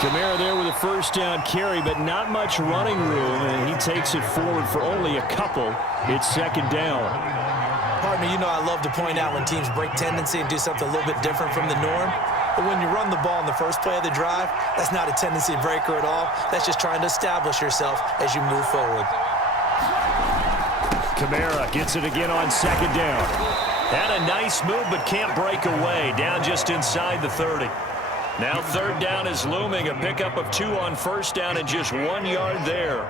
Kamara there with a first down carry, but not much running room, and he takes it forward for only a couple. It's second down. Partner, you know I love to point out when teams break tendency and do something a little bit different from the norm. But when you run the ball in the first play of the drive, that's not a tendency breaker at all. That's just trying to establish yourself as you move forward. Kamara gets it again on second down. Had a nice move but can't break away. Down just inside the 30. Now third down is looming. A pickup of 2 on first down and just 1 yard there.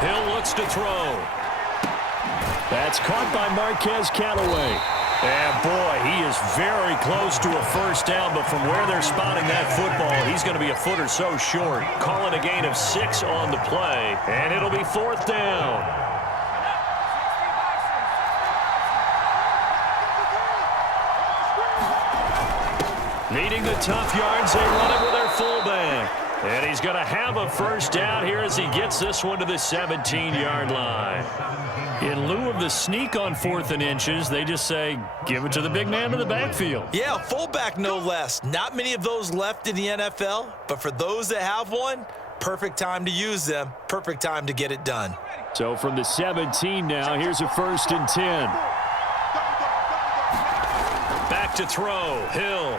Hill looks to throw. That's caught by Marquez Callaway. And boy, he is very close to a first down, but from where they're spotting that football, he's going to be a foot or so short. Calling a gain of 6 on the play, and it'll be fourth down. Needing the tough yards, they run it with their fullback. And he's going to have a first down here as he gets this one to the 17-yard line. In lieu of the sneak on 4th and inches, they just say, give it to the big man in the backfield. Yeah, fullback no less. Not many of those left in the NFL, but for those that have one, perfect time to use them, perfect time to get it done. So from the 17 now, here's a 1st and 10. Back to throw, Hill.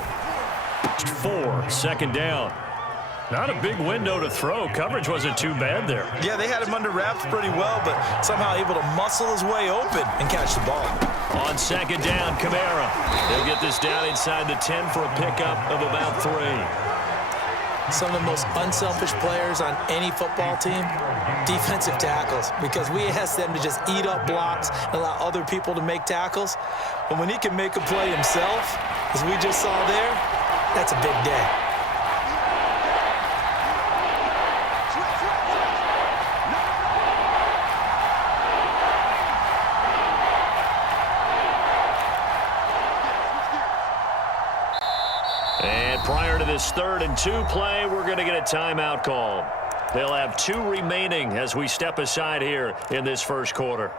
4, second down. Not a big window to throw. Coverage wasn't too bad there. Yeah, they had him under wraps pretty well, but somehow able to muscle his way open and catch the ball. On second down, Kamara. They'll get this down inside the 10 for a pickup of about 3. Some of the most unselfish players on any football team, defensive tackles, because we ask them to just eat up blocks and allow other people to make tackles. But when he can make a play himself, as we just saw there, that's a big day. And prior to this 3rd and 2 play, we're going to get a timeout call. They'll have 2 remaining as we step aside here in this first quarter.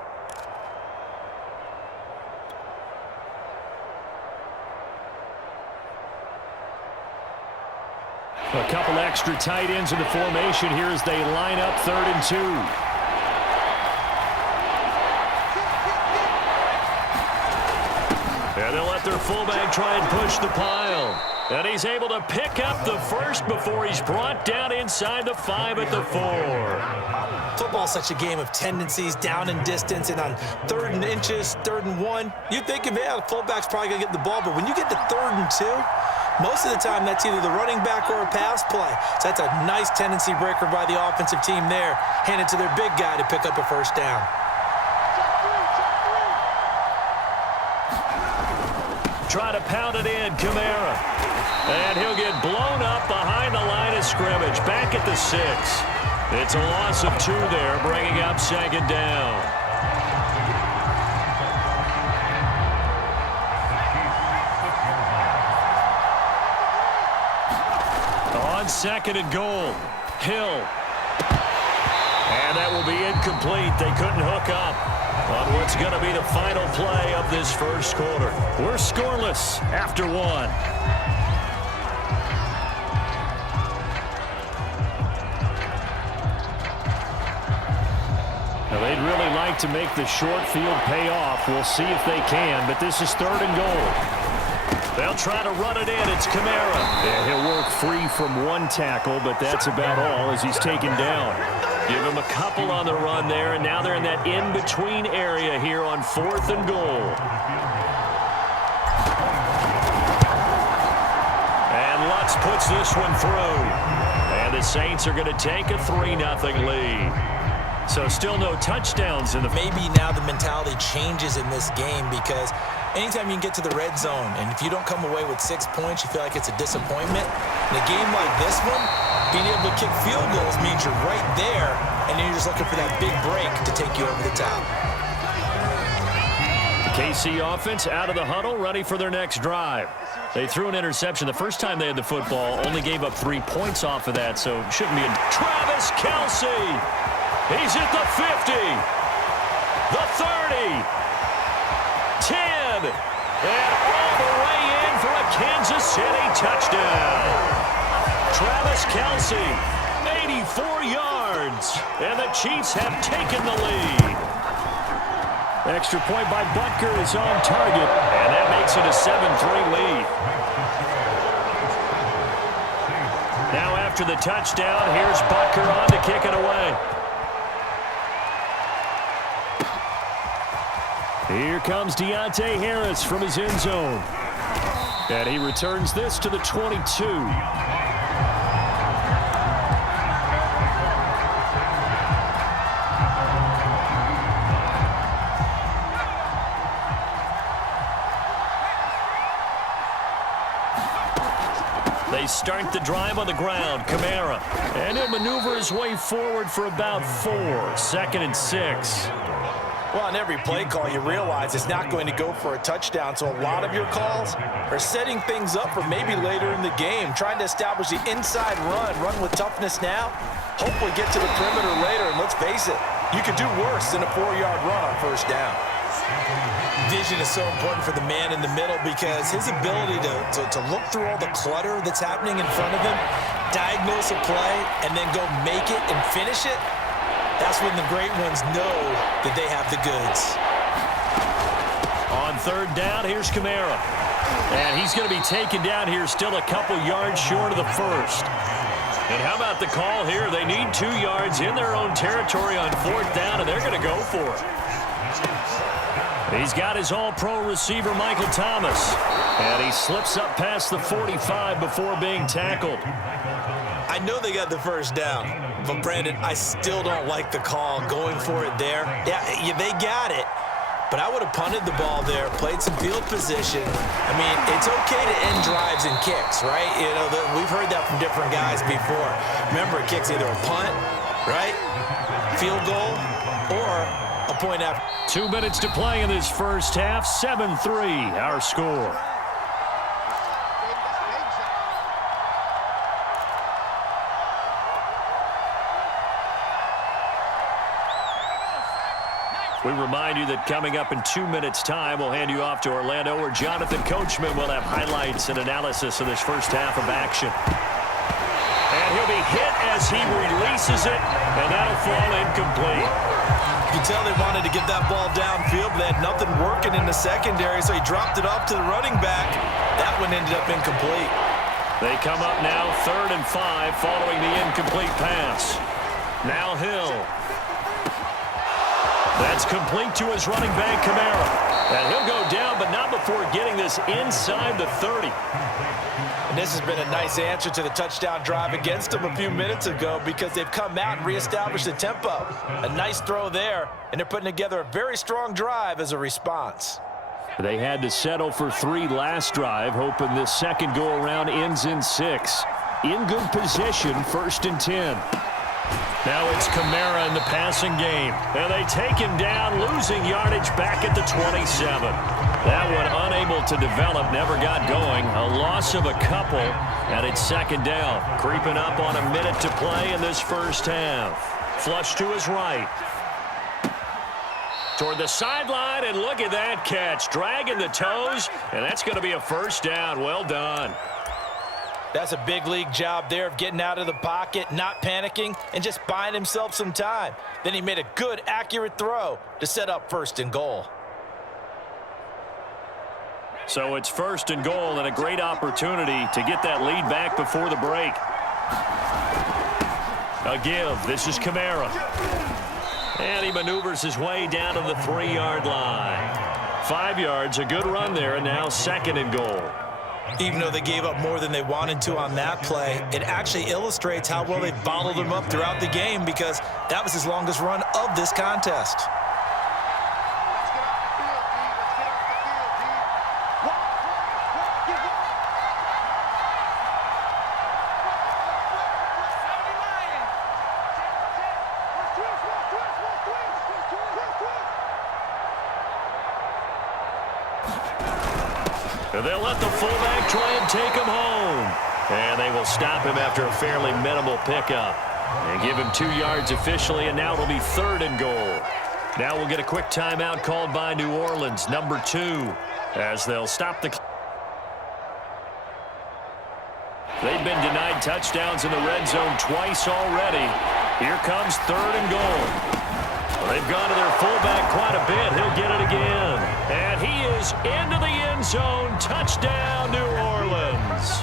A couple extra tight ends in the formation here as they line up 3rd and 2. And they'll let their fullback try and push the pile. And he's able to pick up the first before he's brought down inside the 5 at the 4. Football's such a game of tendencies, down and distance, and on 3rd and inches, 3rd and 1, you think of, yeah, the fullback's probably going to get the ball, but when you get to 3rd and 2, most of the time that's either the running back or a pass play. So that's a nice tendency breaker by the offensive team there. Hand it to their big guy to pick up a first down. Try to pound it in, Kamara. And he'll get blown up behind the line of scrimmage. Back at the 6. It's a loss of 2 there, bringing up second down. On 2nd and goal, Hill. And that will be incomplete. They couldn't hook up on what's going to be the final play of this first quarter. We're scoreless after 1. Now they'd really like to make the short field pay off. We'll see if they can, but this is 3rd and goal. They'll try to run it in. It's Kamara. Yeah, he'll work free from 1 tackle, but that's about all as he's taken down. Give him a couple on the run there, and now they're in that in-between area here on 4th and goal. And Lutz puts this one through. And the Saints are going to take a 3-0 lead. So still no touchdowns in the... Maybe now the mentality changes in this game because anytime you can get to the red zone, and if you don't come away with 6 points, you feel like it's a disappointment. In a game like this one, being able to kick field goals means you're right there, and then you're just looking for that big break to take you over the top. KC offense out of the huddle, ready for their next drive. They threw an interception the first time they had the football, only gave up 3 points off of that, so it shouldn't be a... Travis Kelce! He's at the 50, the 30, 10, and all the way in for a Kansas City touchdown. Travis Kelce, 84 yards, and the Chiefs have taken the lead. Extra point by Butker is on target, and that makes it a 7-3 lead. Now after the touchdown, here's Butker on to kick it away. Here comes Deontay Harris from his end zone. And he returns this to the 22. They start the drive on the ground. Kamara. And he'll maneuver his way forward for about 4. 2nd and 6. Well, on every play call, you realize it's not going to go for a touchdown, so a lot of your calls are setting things up for maybe later in the game, trying to establish the inside run with toughness now, hopefully get to the perimeter later, and let's face it, you could do worse than a 4-yard run on first down. Vision is so important for the man in the middle because his ability to look through all the clutter that's happening in front of him, diagnose a play, and then go make it and finish it, that's when the great ones know that they have the goods. On 3rd down, here's Kamara. And he's going to be taken down here still a couple yards short of the 1st. And how about the call here? They need 2 yards in their own territory on 4th down, and they're going to go for it. He's got his all-pro receiver, Michael Thomas. And he slips up past the 45 before being tackled. I know they got the first down, but Brandon, I still don't like the call going for it there. Yeah, they got it, but I would have punted the ball there, played some field position. I mean, it's okay to end drives and kicks, right? You know, we've heard that from different guys before. Remember, a kick's either a punt, right, field goal, or a point after. 2 minutes to play in this first half. 7-3, our score. We remind you that coming up in 2 minutes' time, we'll hand you off to Orlando, where Jonathan Coachman will have highlights and analysis of this first half of action. And he'll be hit as he releases it, and that'll fall incomplete. You can tell they wanted to get that ball downfield, but they had nothing working in the secondary, so he dropped it off to the running back. That one ended up incomplete. They come up now 3rd and 5 following the incomplete pass. Now Hill. That's complete to his running back, Kamara. And he'll go down, but not before getting this inside the 30. And this has been a nice answer to the touchdown drive against them a few minutes ago because they've come out and reestablished the tempo. A nice throw there, and they're putting together a very strong drive as a response. They had to settle for 3 last drive, hoping this second go-around ends in 6. In good position, 1st and 10. Now it's Kamara in the passing game. And they take him down, losing yardage back at the 27. That one unable to develop, never got going. A loss of a couple, and it's 2nd down. Creeping up on a minute to play in this first half. Flush to his right. Toward the sideline, and look at that catch. Dragging the toes, and that's going to be a 1st down. Well done. That's a big league job there of getting out of the pocket, not panicking, and just buying himself some time. Then he made a good, accurate throw to set up 1st and goal. So it's 1st and goal and a great opportunity to get that lead back before the break. A give. This is Kamara. And he maneuvers his way down to the 3-yard line. 5 yards, a good run there, and now 2nd and goal. Even though they gave up more than they wanted to on that play, it actually illustrates how well they bottled him up throughout the game because that was his longest run of this contest. And they'll let the fullback try and take him home. And they will stop him after a fairly minimal pickup. And give him 2 yards officially, and now it'll be 3rd and goal. Now we'll get a quick timeout called by New Orleans, number 2, as they'll stop the clock. They've been denied touchdowns in the red zone twice already. Here comes 3rd and goal. Well, they've gone to their fullback quite a bit. He'll get it again. And he is into the end zone. Touchdown, New Orleans.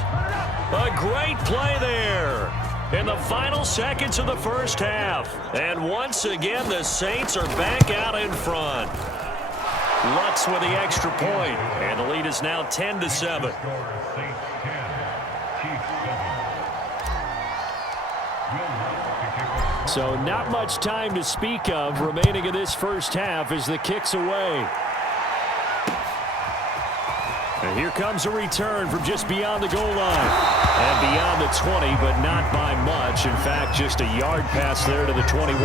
A great play there in the final seconds of the first half. And once again, the Saints are back out in front. Lutz with the extra point, and the lead is now 10-7. So not much time to speak of remaining in this first half as the kick's away. And here comes a return from just beyond the goal line. And beyond the 20, but not by much. In fact, just a yard pass there to the 21.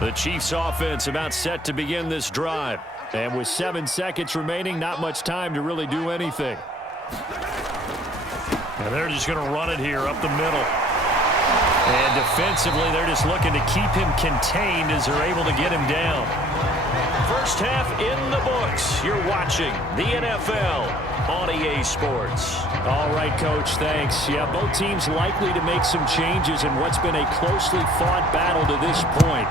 The Chiefs offense about set to begin this drive. And with 7 seconds remaining, not much time to really do anything. And they're just going to run it here up the middle. And defensively, they're just looking to keep him contained as they're able to get him down. First half in the books. You're watching the NFL on EA Sports. All right, Coach, thanks. Yeah, both teams likely to make some changes in what's been a closely fought battle to this point.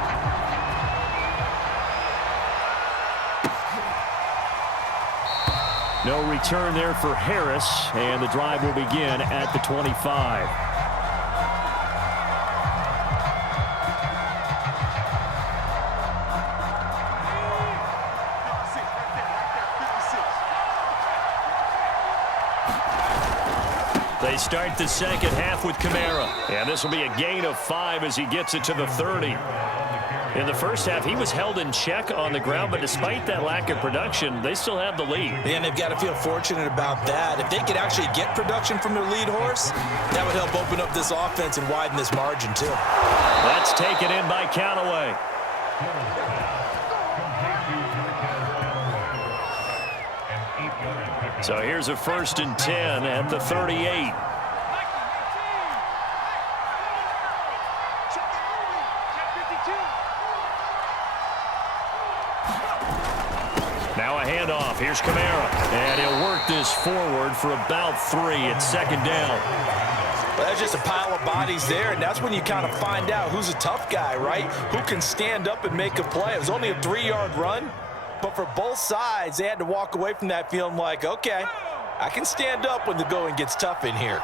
No return there for Harris, and the drive will begin at the 25. They start the second half with Kamara, and this will be a gain of 5 as he gets it to the 30. In the first half, he was held in check on the ground, but despite that lack of production, they still have the lead. And they've got to feel fortunate about that. If they could actually get production from their lead horse, that would help open up this offense and widen this margin, too. That's taken in by Callaway. So here's a 1st and 10 at the 38. Now a handoff. Here's Kamara. And he'll work this forward for about 3 at 2nd down. Well, that's just a pile of bodies there, and that's when you kind of find out who's a tough guy, right? Who can stand up and make a play. It was only a 3-yard run, but for both sides, they had to walk away from that feeling like, okay, I can stand up when the going gets tough in here.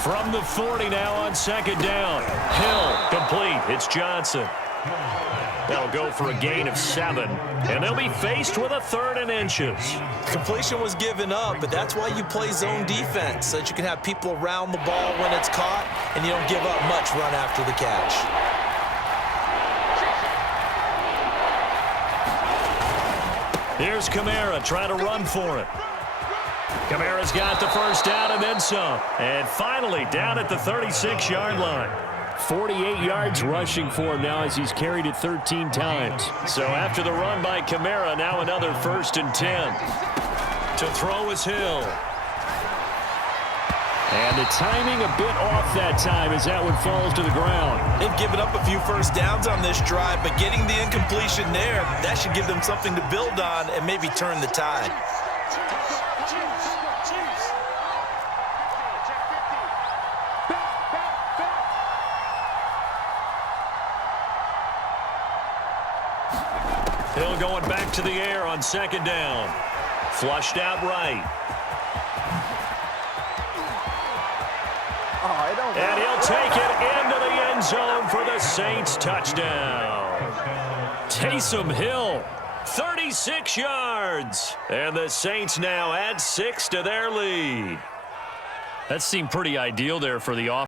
From the 40 now on 2nd down. Hill complete. It's Johnson. That'll go for a gain of 7. And they'll be faced with a 3rd and inches. Completion was given up, but that's why you play zone defense, so that you can have people around the ball when it's caught, and you don't give up much run after the catch. Here's Kamara trying to run for it. Kamara's got the 1st down and then some. And finally down at the 36-yard line. 48 yards rushing for him now as he's carried it 13 times. So after the run by Kamara, now another 1st and 10. To throw is Hill. And the timing a bit off that time as that one falls to the ground. They've given up a few 1st downs on this drive, but getting the incompletion there, that should give them something to build on and maybe turn the tide. Hill going back to the air on 2nd down. Flushed out right. And he'll take it into the end zone for the Saints touchdown. Taysom Hill, 36 yards. And the Saints now add 6 to their lead. That seemed pretty ideal there for the offense.